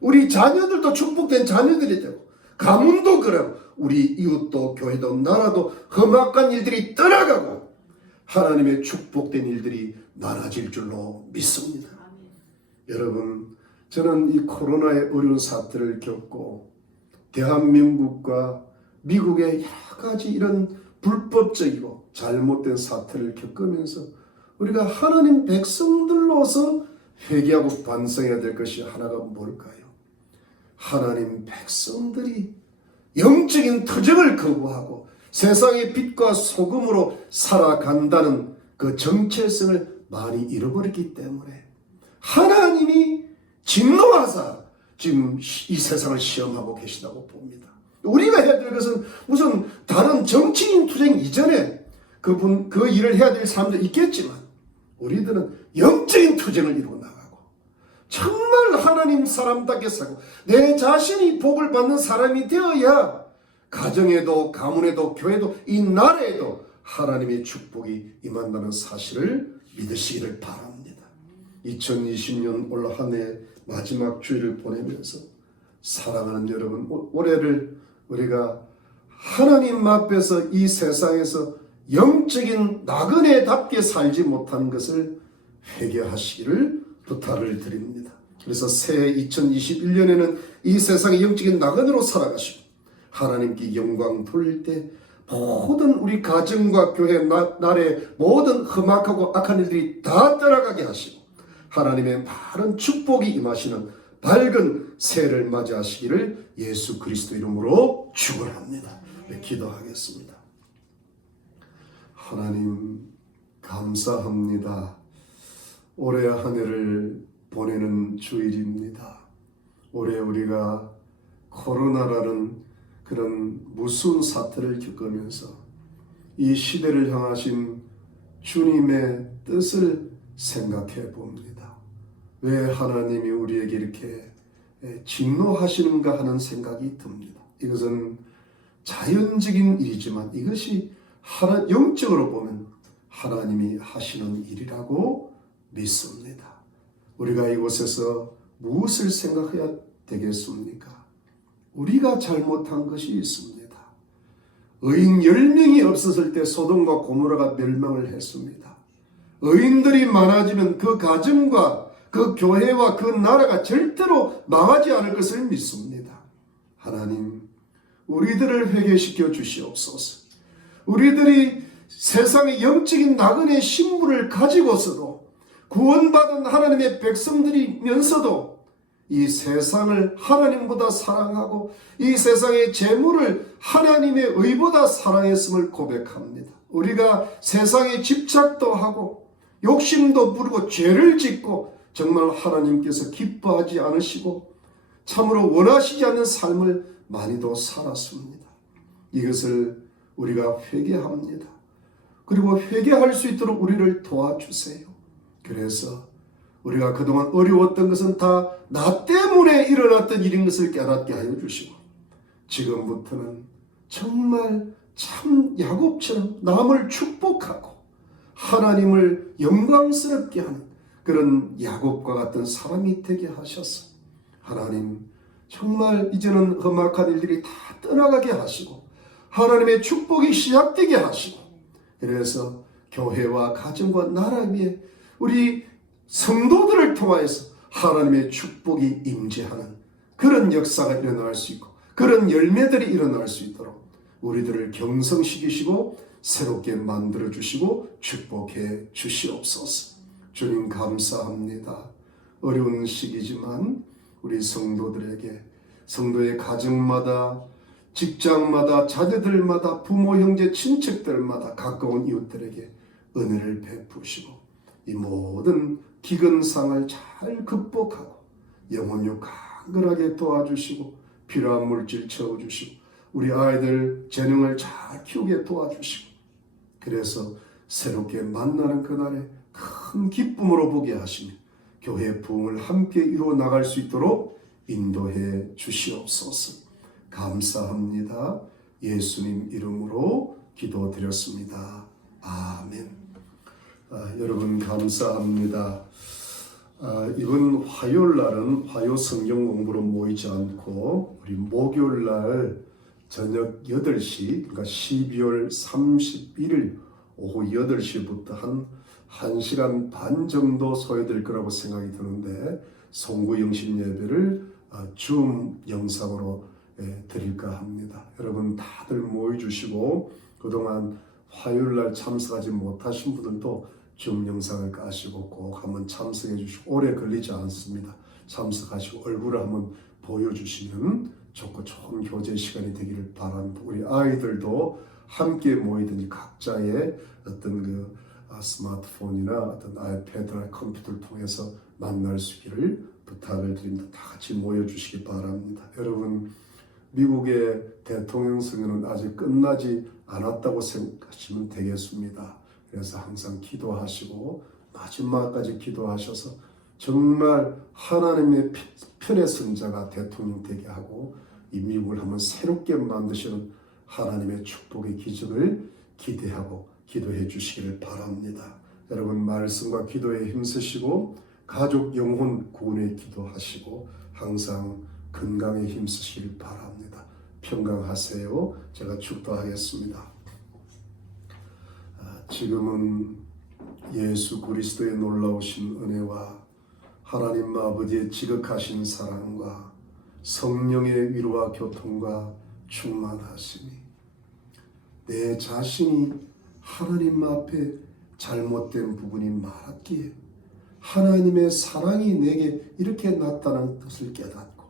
우리 자녀들도 축복된 자녀들이 되고 가문도 그러고 우리 이웃도 교회도 나라도 험악한 일들이 떠나가고 하나님의 축복된 일들이 많아질 줄로 믿습니다. 여러분, 저는 이 코로나의 어려운 사태를 겪고 대한민국과 미국의 여러 가지 이런 불법적이고 잘못된 사태를 겪으면서 우리가 하나님 백성들로서 회개하고 반성해야 될 것이 하나가 뭘까요? 하나님 백성들이 영적인 투정을 거부하고 세상의 빛과 소금으로 살아간다는 그 정체성을 많이 잃어버렸기 때문에 하나님이 진노하사 지금 이 세상을 시험하고 계시다고 봅니다. 우리가 해야 될 것은 무슨 다른 정치인 투쟁 이전에 그 일을 해야 될 사람도 있겠지만 우리들은 영적인 투쟁을 이루고 나가고 정말 하나님 사람답게 살고 내 자신이 복을 받는 사람이 되어야 가정에도 가문에도 교회도 이 나라에도 하나님의 축복이 임한다는 사실을 믿으시기를 바랍니다. 2020년 올 한 해 마지막 주일을 보내면서 사랑하는 여러분, 올해를 우리가 하나님 앞에서 이 세상에서 영적인 나그네답게 살지 못한 것을 회개하시기를 부탁을 드립니다. 그래서 새해 2021년에는 이 세상의 영적인 나그네로 살아가시고 하나님께 영광 돌릴 때 모든 우리 가정과 교회 나라의 모든 험악하고 악한 일들이 다 떠나가게 하시고 하나님의 많은 축복이 임하시는 밝은 새해를 맞이하시기를 예수 그리스도 이름으로 축원합니다. 네, 기도하겠습니다. 하나님 감사합니다. 올해 한 해를 보내는 주일입니다. 올해 우리가 코로나라는 그런 무서운 사태를 겪으면서 이 시대를 향하신 주님의 뜻을 생각해 봅니다. 왜 하나님이 우리에게 이렇게 진노하시는가 하는 생각이 듭니다. 이것은 자연적인 일이지만 이것이 영적으로 보면 하나님이 하시는 일이라고 믿습니다. 우리가 이곳에서 무엇을 생각해야 되겠습니까? 우리가 잘못한 것이 있습니다. 의인 10명이 없었을 때 소돔과 고모라가 멸망을 했습니다. 의인들이 많아지면 그 가정과 그 교회와 그 나라가 절대로 망하지 않을 것을 믿습니다. 하나님, 우리들을 회개시켜 주시옵소서. 우리들이 세상의 영적인 나그네 신분을 가지고서도 구원받은 하나님의 백성들이면서도 이 세상을 하나님보다 사랑하고 이 세상의 재물을 하나님의 의보다 사랑했음을 고백합니다. 우리가 세상에 집착도 하고 욕심도 부리고 죄를 짓고 정말 하나님께서 기뻐하지 않으시고 참으로 원하시지 않는 삶을 많이도 살았습니다. 이것을 우리가 회개합니다. 그리고 회개할 수 있도록 우리를 도와주세요. 그래서 우리가 그동안 어려웠던 것은 다 나 때문에 일어났던 일인 것을 깨닫게 하여 주시고 지금부터는 정말 참 야곱처럼 남을 축복하고 하나님을 영광스럽게 하는 그런 야곱과 같은 사람이 되게 하셔서 하나님 정말 이제는 험악한 일들이 다 떠나가게 하시고 하나님의 축복이 시작되게 하시고 그래서 교회와 가정과 나라 위에 우리 성도들을 통하여서 하나님의 축복이 임재하는 그런 역사가 일어날 수 있고 그런 열매들이 일어날 수 있도록 우리들을 경성시키시고 새롭게 만들어주시고 축복해 주시옵소서. 주님 감사합니다. 어려운 시기지만 우리 성도들에게 성도의 가정마다 직장마다 자녀들마다 부모 형제 친척들마다 가까운 이웃들에게 은혜를 베푸시고 이 모든 기근상을 잘 극복하고 영혼력 강건하게 도와주시고 필요한 물질 채워주시고 우리 아이들 재능을 잘 키우게 도와주시고 그래서 새롭게 만나는 그날에 큰 기쁨으로 보게 하시며 교회 부흥을 함께 이루어 나갈 수 있도록 인도해 주시옵소서. 감사합니다. 예수님 이름으로 기도드렸습니다. 아멘. 여러분 감사합니다. 이번 화요일날은 화요 성경 공부로 모이지 않고 우리 목요일날 저녁 8시 그러니까 12월 31일 오후 8시부터 한 1시간 반 정도 소요될 거라고 생각이 드는데 송구 영신 예배를 줌 영상으로 드릴까 합니다. 여러분 다들 모여주시고 그동안 화요일날 참석하지 못하신 분들도 줌 영상을 까시고 꼭 한번 참석해 주시고 오래 걸리지 않습니다. 참석하시고 얼굴을 한번 보여주시면 좋고 좋은 교제 시간이 되기를 바랍니다. 우리 아이들도 함께 모이든지 각자의 어떤 스마트폰이나 어떤 아이패드나 컴퓨터를 통해서 만날 수 있기를 부탁을 드립니다. 다 같이 모여주시기 바랍니다. 여러분 미국의 대통령 선거는 아직 끝나지 않았다고 생각하시면 되겠습니다. 그래서 항상 기도하시고 마지막까지 기도하셔서 정말 하나님의 편의 선자가 대통령 되게 하고 이 미국을 한번 새롭게 만드시는 하나님의 축복의 기적을 기대하고 기도해 주시기를 바랍니다. 여러분 말씀과 기도에 힘쓰시고 가족 영혼 구원에 기도하시고 항상 건강에 힘쓰시길 바랍니다. 평강하세요. 제가 축도하겠습니다. 지금은 예수 그리스도의 놀라우신 은혜와 하나님 아버지의 지극하신 사랑과 성령의 위로와 교통과 충만하시니 내 자신이 하나님 앞에 잘못된 부분이 많았기에 하나님의 사랑이 내게 이렇게 나타난 것을 깨닫고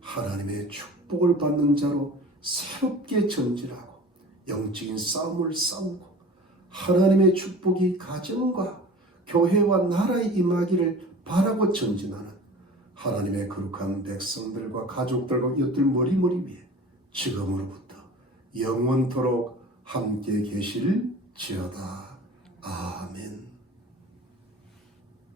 하나님의 축복을 받는 자로 새롭게 전진하고 영적인 싸움을 싸우고 하나님의 축복이 가정과 교회와 나라에 임하기를 바라고 전진하는 하나님의 거룩한 백성들과 가족들과 이웃들 머리머리 위에 지금으로부터 영원토록 함께 계실지어다. 아멘.